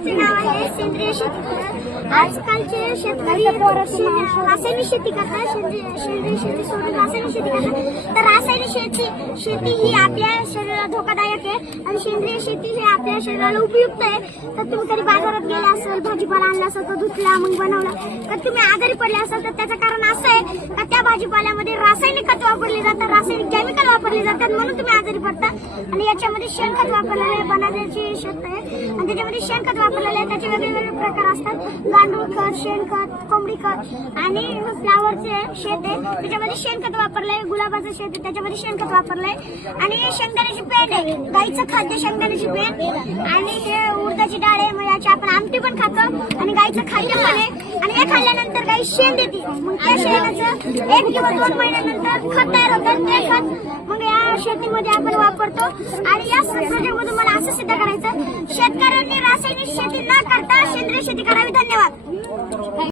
आमचे नाव आहे सेंद्रिय शेती आजकालचे शेतकरी रासायनिक शेती करतात सेंद्रिय शेती सोडून रासायनिक शेती करतात. तर रासायनिक शेती शेती ही आपल्या शरीराला धोकादायक आहे आणि सेंद्रिय शेती ही आपल्या शरीराला उपयुक्त आहे. तर तुम्ही कधी बाजारात गेले भाजीपाला आणला असेल तो धुतला मग बनवला. तर तुम्ही आजारी पडले असाल तर त्याचं कारण असं आहे का त्या भाजीपाल्यामध्ये रासायनिक खत वापरले जातात रासायनिक केमिकल वापरले जातात म्हणून तुम्ही आजारी पडता? आणि याच्यामध्ये शेणखत वापरलेलं आहे बनाण्याची शेत आहे. आणि त्याच्यामध्ये शेणखत वापरलेलं आहे त्याचे वेगवेगळे प्रकार असतात. गांडूळ खत शेणखत कोंबडी खत आणि फ्लावरचे शेत आहे. त्याच्यामध्ये शेणखत वापरलंय गुलाबाचं शेत आहे त्याच्यामध्ये शेणखत वापरलंय. आणि हे शेंगदाण्याची पेंड आहे. गाईचं खाद्य शेंगदाण्याची पेंड. आणि हे उडदाची डाळ आहे मग याची आपण आमटी आणि गाईचं खाद्य पण आहे आणि हे खाल्ल्यानंतर काही शेण देते. मग त्या शेणाचं एक किंवा दोन महिन्यानंतर खत तयार होतात ते खत मग या शेतीमध्ये आपण वापरतो. आणि या प्रोजेक्टमधून मला असं सिद्ध करायचं शेतकऱ्यांनी रासायनिक शेती न करता सेंद्रिय शेती करावी. धन्यवाद.